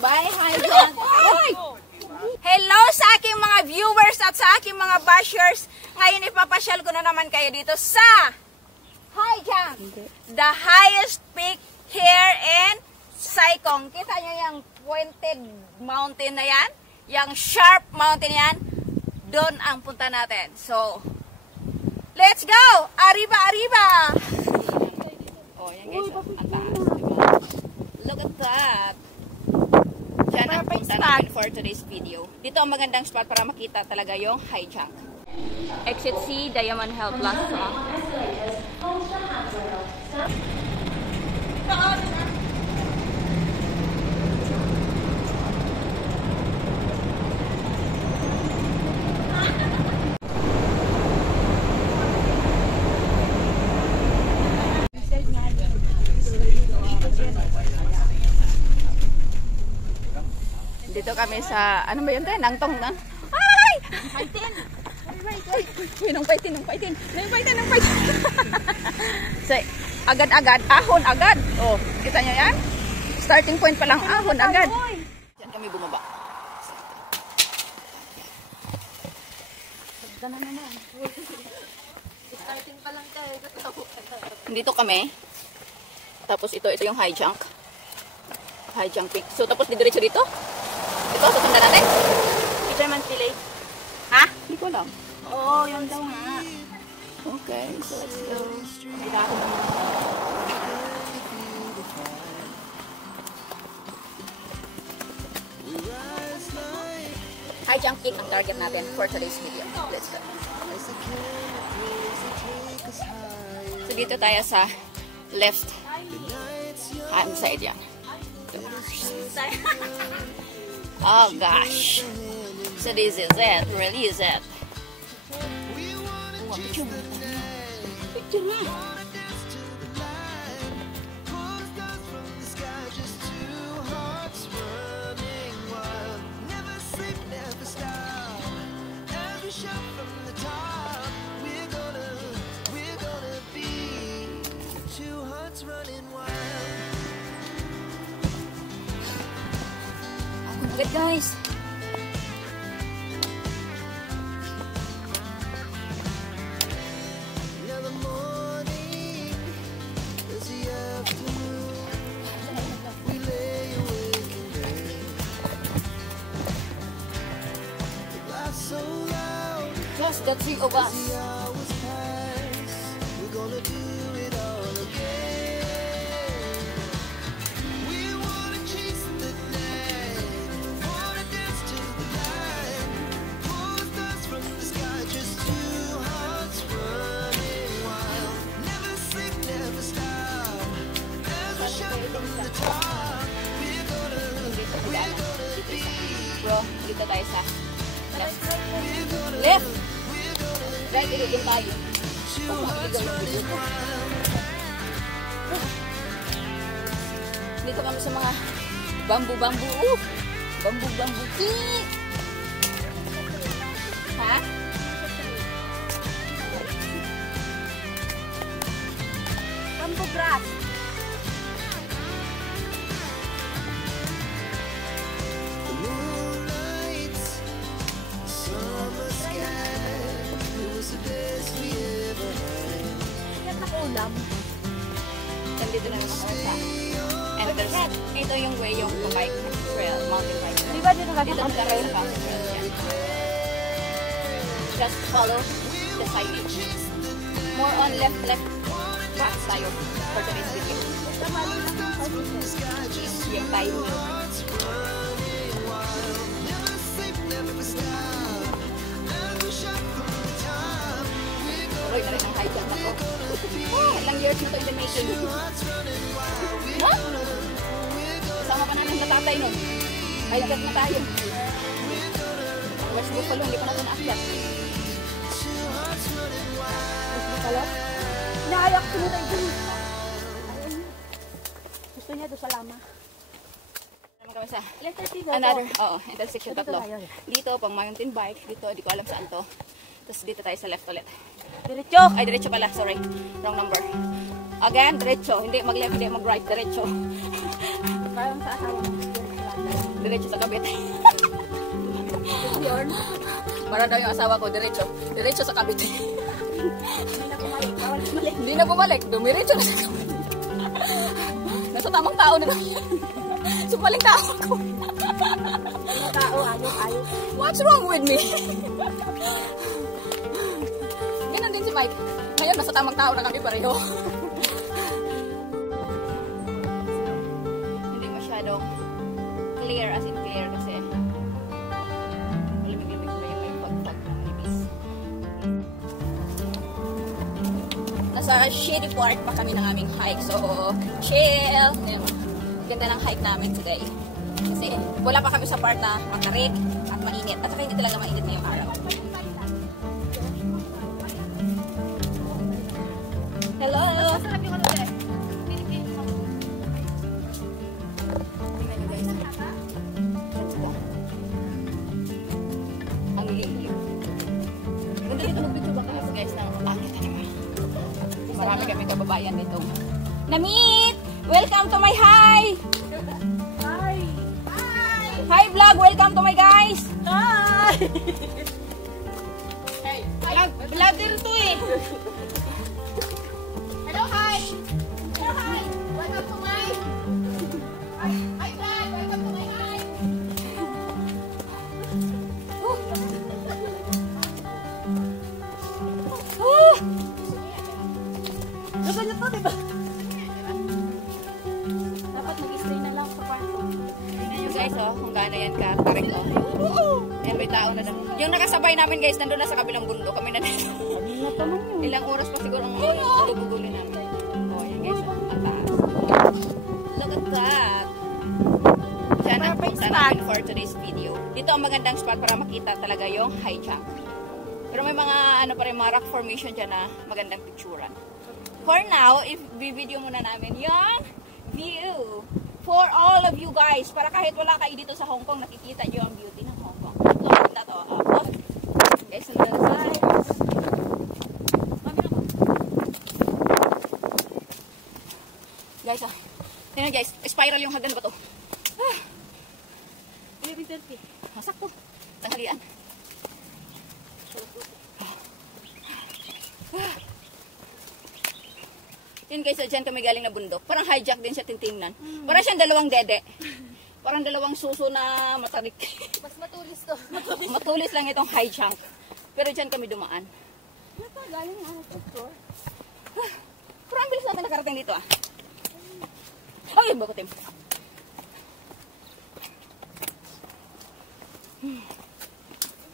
Bye, hi, John. Hello sa aking mga viewers at sa aking mga bashers. Ngayon ipapasyal ko na naman kayo dito sa Haijang, the highest peak here in Sai Kung. Kita nyo yung pointed mountain na yan? Yung sharp mountain yan? Doon ang punta natin. So, let's go! Arriba, arriba! Oh, yan guys. Ang taas. Diba? Look at that. Diyan ang punta natin for today's video. Dito ang magandang spot para makita talaga yung Haijang. Exit C, Diamond Health Plaza. Dito kami sa, ano ba yun tayo? Nangtong na? Ay! Paitin! Uy, nung paitin. So, agad-agad, ahon agad. Oh, kita nyo yan? Starting point pa lang, ahon agad. Diyan kami bumaba. Starting pa lang tayo. Dito kami. Tapos ito yung Haijang. Haijang Peak. So, tapos didiretso dito. Ito, susunda natin. Picture man sila. Ha? Hindi ko alam. Oo, yun daw nga. Okay, so let's go. Hindi ako naman. Haijang Peak ang target natin for today's video. Let's go. So, dito tayo sa left hand side yan. Oh gosh. So this is it. Really is it. Oh, picture mo. Picture mo. Good guys. Just the three of us. Bro, dito tayo sa left. Left! Right, ilugin tayo. Dito kami sa mga bambu-bambu. Bambu-bambu. Ha? Bamboo grass. Ulam. Dito na naman kami sa entrance. Ito yung way, yung bike trail, mountain bike trail. Di ba dito ka Dito na kayo sa mountain trail. Just follow the signage. More on left tracks tayo for today's video. Yung time nyo. Tuloy na rin ang Haijang na to. Ilang years na ito in the making. What? Kasama pa namin na tatay nun. Haijang na tayo. West Buffalo, hindi pa natin naakyat. West Buffalo? Naayak ko na tayo. Gusto niya doon sa lama. Naman kami sa another, intersection tatlo. Dito, pang mountain bike. Dito, di ko alam saan to. Tapos dito tayo sa left ulit. Diretso! Ay, diretso pala. Sorry. Wrong number. Again, diretso. Hindi mag-left, hindi mag-right. Diretso. Parang sa asawa mo. diretso sa Cavite. Para daw yung asawa ko, diretso sa Cavite. Hindi na bumalik, dumiretso na sa Cavite. Nasa tamang tao na daw yan. Sumaling tao ako. Ayaw. What's wrong with me? Ganun din si Mike. Ngayon, nasa tamang tao na kami pareho. Hindi masyadong clear as in clear kasi malimig-limig ba yung may pagpag ng nibis. Nasa shady part pa kami ng aming hike. So, chill. Ganda ng hike namin today. Kasi wala pa kami sa part na matarik at mainit. At saka hindi talaga mainit ngayong araw. Hello! Masarap yung ano dyan. Tingnan nyo guys. Ang lilim. Ganda dito mag-video ba kasi guys na nakakita naman. Marami kami kababayan dito. Namit! Welcome to my hi! Hi vlog! Welcome to my guys! Hi! Hey! Vlogger to eh! Hello, hi! Hello, hi! Welcome to my... Hi vlog! Welcome to my hi! Gusto niyo to, diba? Dapat mag-stay na lang sa kwarto. Tingnan nyo guys, oh, kung gaano yan ka-tarik, oh. Yan, may tao na daw. Yung nakasabay namin guys, nandun na sa kabilang bundok. Kami na dito. Ilang oras pa siguro ang gugugulin namin. Oh, yan guys, oh, ang taas. Look at that. Diyan ang punta namin for today's video. Dito ang magandang spot para makita talaga yung high jump. Pero may mga, ano pa rin, mga rock formation dyan na magandang picturean. For now, if video muna namin yung view for all of you guys. Para kahit wala kayo dito sa Hong Kong, nakikita nyo ang beauty ng Hong Kong. So, maganda to. Guys, nandun sa guys, oh. Tingnan guys, spiral yung hagdan ba to? Sakto. Tanghalian. Yun guys, so dyan kami galing na bundok. Parang hijack din siya titingnan. Parang siyang dalawang dede. Parang dalawang suso na matarik. Mas matulis to. Matulis lang itong hijack. Pero dyan kami dumaan. Galing na ako picture. Parang ang bilis natin nakarating dito ah. Ay, bakutim.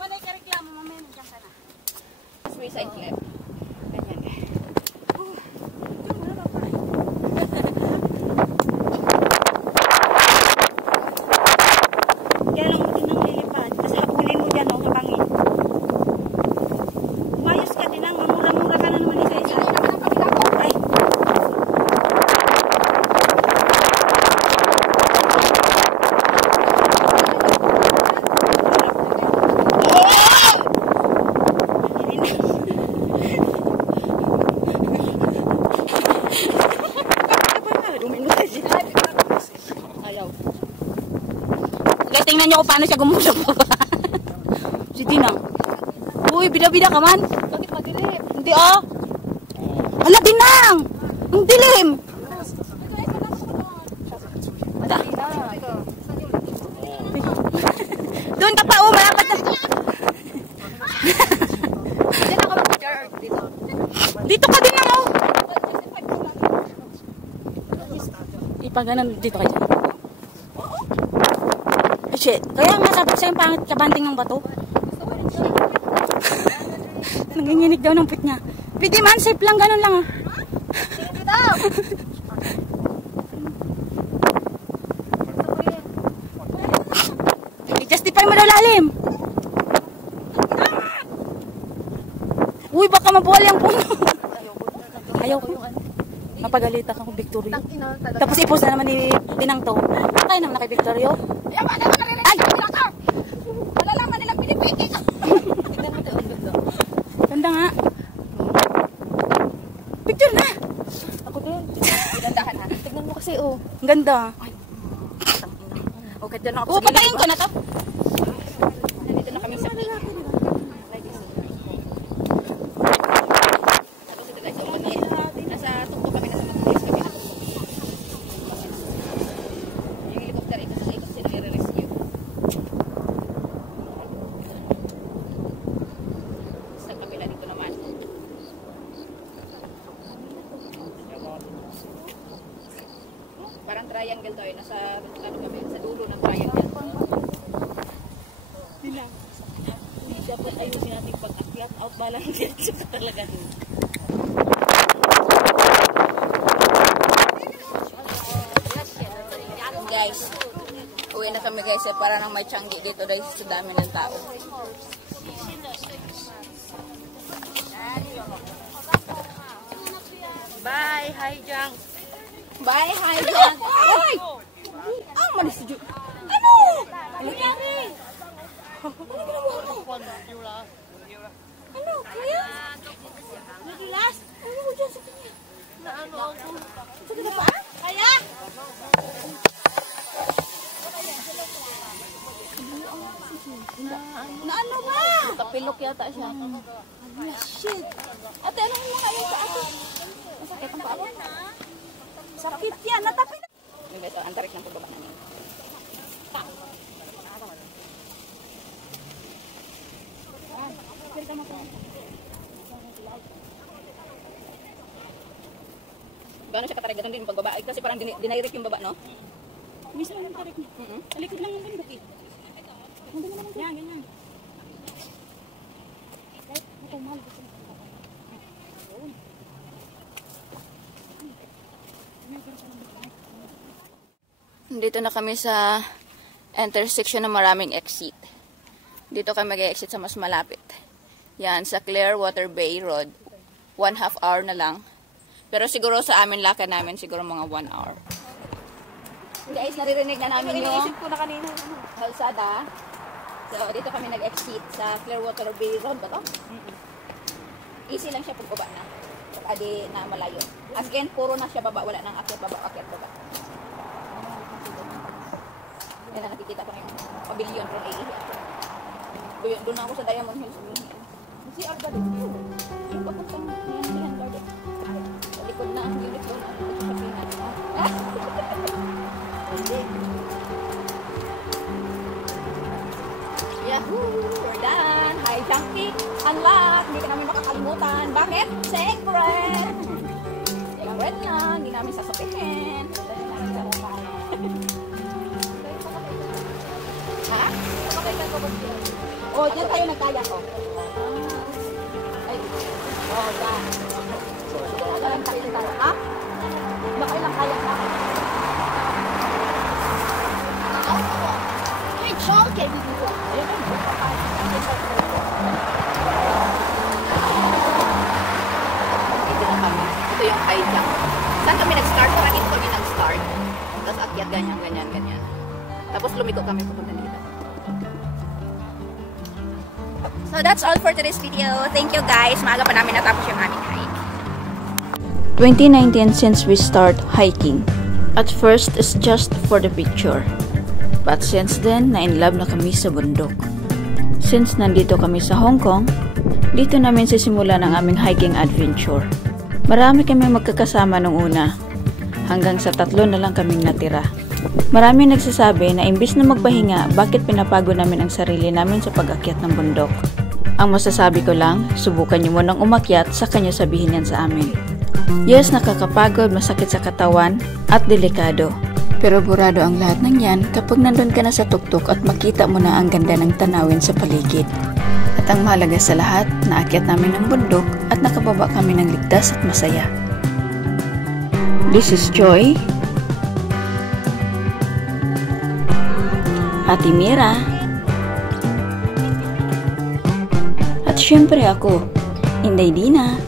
Panay ka reklamo, mamaya nandiyan ka na. Suicide clip. Ganyan guys. Kaya lang mo din ang lilipad. Kasi habulin mo dyan, no, kapangin. Umayos ka din ang mamura-mura ka na naman isa-isa. Ay. Ayaw. Tingnan nyo kung paano siya gumulo pa. Si Dinang. Uy, bida-bida ka man. Bakit magilip? Hindi ah. Hala, Dinang! Ang dilim! Doon ka pa, oh, malapad na. Dito ka din lang, oh. Ipaganan dito ka dyan. Shit. Kaya nga sabi sa'yo pangit kabanting ng bato. Nanginginig daw ng pit niya. Pwede man, safe lang, ganun lang ah. I-justify mo daw lalim. Uy, baka mabuwal yung puno. Ayaw ko. Mapagalitan ako, Victorio. Tapos i-post na naman ni Dinang to. Kaya naman na kay Victorio. Ay! Malalaman nilang pinipikit. Tignan mo ito. Ganda nga. Picture na! Ako din. Gandahan ha. Tignan mo kasi oh. Ang ganda. Ay. Okay, dyan ako. Patayin ko na to. Nandito na kami sa peak. Tapos ito guys, nasa tuktok kami, nasa mag-release kami. Yung helicopter, ito sila i-rescue. Sa kabila dito naman. Parang triangle to, nasa kami, sa dulo ng triangle. Hindi dapat ayusin natin pag-akyat. Out balance yan siya talaga dun. Guys, uwi na kami guys, para nang may tiyanggi dito dahil sa dami ng tao. Bye, hi Jang. Bye, hi, John. Ay! Ah, malis si John. Ano? Ano nangyari? Ano ginawa mo? Ano? Kaya? Nadulas? Ano mo dyan sa kanya? Naano ako? Sa kanya pa? Kaya? Na ano ba? Kapilok yata siya. Shit. Ate, ano mo kayo sa akin? Masakit ang paa mo? Sakit yan, natapit. Yung beso, ang tarik ng pagbaba na niya. Gano'n siya katarik? Gano'n din yung pagbaba. Kasi parang dinairik yung baba, no? Mismo yung tarik niya. Alikod lang yung bundok eh. Yan, ganyan. Dito na kami sa intersection na maraming exit. Dito kami mag-exit sa mas malapit. Yan, sa Clearwater Bay Road. 1/2 hour na lang. Pero siguro sa amin, lakad namin, siguro mga 1 hour. Guys, naririnig na namin yung Iniisip ko na kanina. kalsada. So, dito kami nag-exit sa Clearwater Bay Road ba to? Easy lang siya pagbaba na. Saka di na malayo. As in, puro na siya baba. Wala nang akyat baba, akyat baba. Yan ang nakikita ko ngayon. Pavilion from AE. Doon ako sa Diamond Hills. Si Arda din. Yung papuntang yan garden. Sa likod na ang unit doon. Ang likod sa Pinas. Yahoo! We're done! Hi, Junkie! Unlock! Hindi ka namin makakalimutan. Bakit? Secret! Secret lang. Hindi namin sasabihin. Ha? Oh, dyan tayo nagkaya ko. Ay. Oh, dyan. Walang tayo tayo. Ha? Baka ilang kaya na. Hey, Chonky! Ito yung high jump. Saan kami nag-start? Parang dito kami nag-start. Tapos akyat ganyan, ganyan, ganyan. Tapos lumiko kami pupunta dito. So that's all for today's video. Thank you guys. Maaga pa namin natapos yung aming hike. 2019 since we start hiking. At first is just for the picture. But since then, na-inlove na kami sa bundok. Since nandito kami sa Hong Kong, dito namin sisimula ng aming hiking adventure. Marami kami magkakasama nung una. Hanggang sa 3 na lang kaming natira. Marami nagsasabi na imbis na magpahinga, bakit pinapago namin ang sarili namin sa pag-akyat ng bundok. Ang masasabi ko lang, subukan nyo munang umakyat, saka nyo sabihin yan sa amin. Yes, nakakapagod, masakit sa katawan, at delikado. Pero burado ang lahat ng yan kapag nandun ka na sa tuktok at makita mo na ang ganda ng tanawin sa paligid. At ang mahalaga sa lahat, naakyat namin ng bundok at nakababa kami ng ligtas at masaya. This is Joy, Ate Mira, at syempre ako, Inday Dina.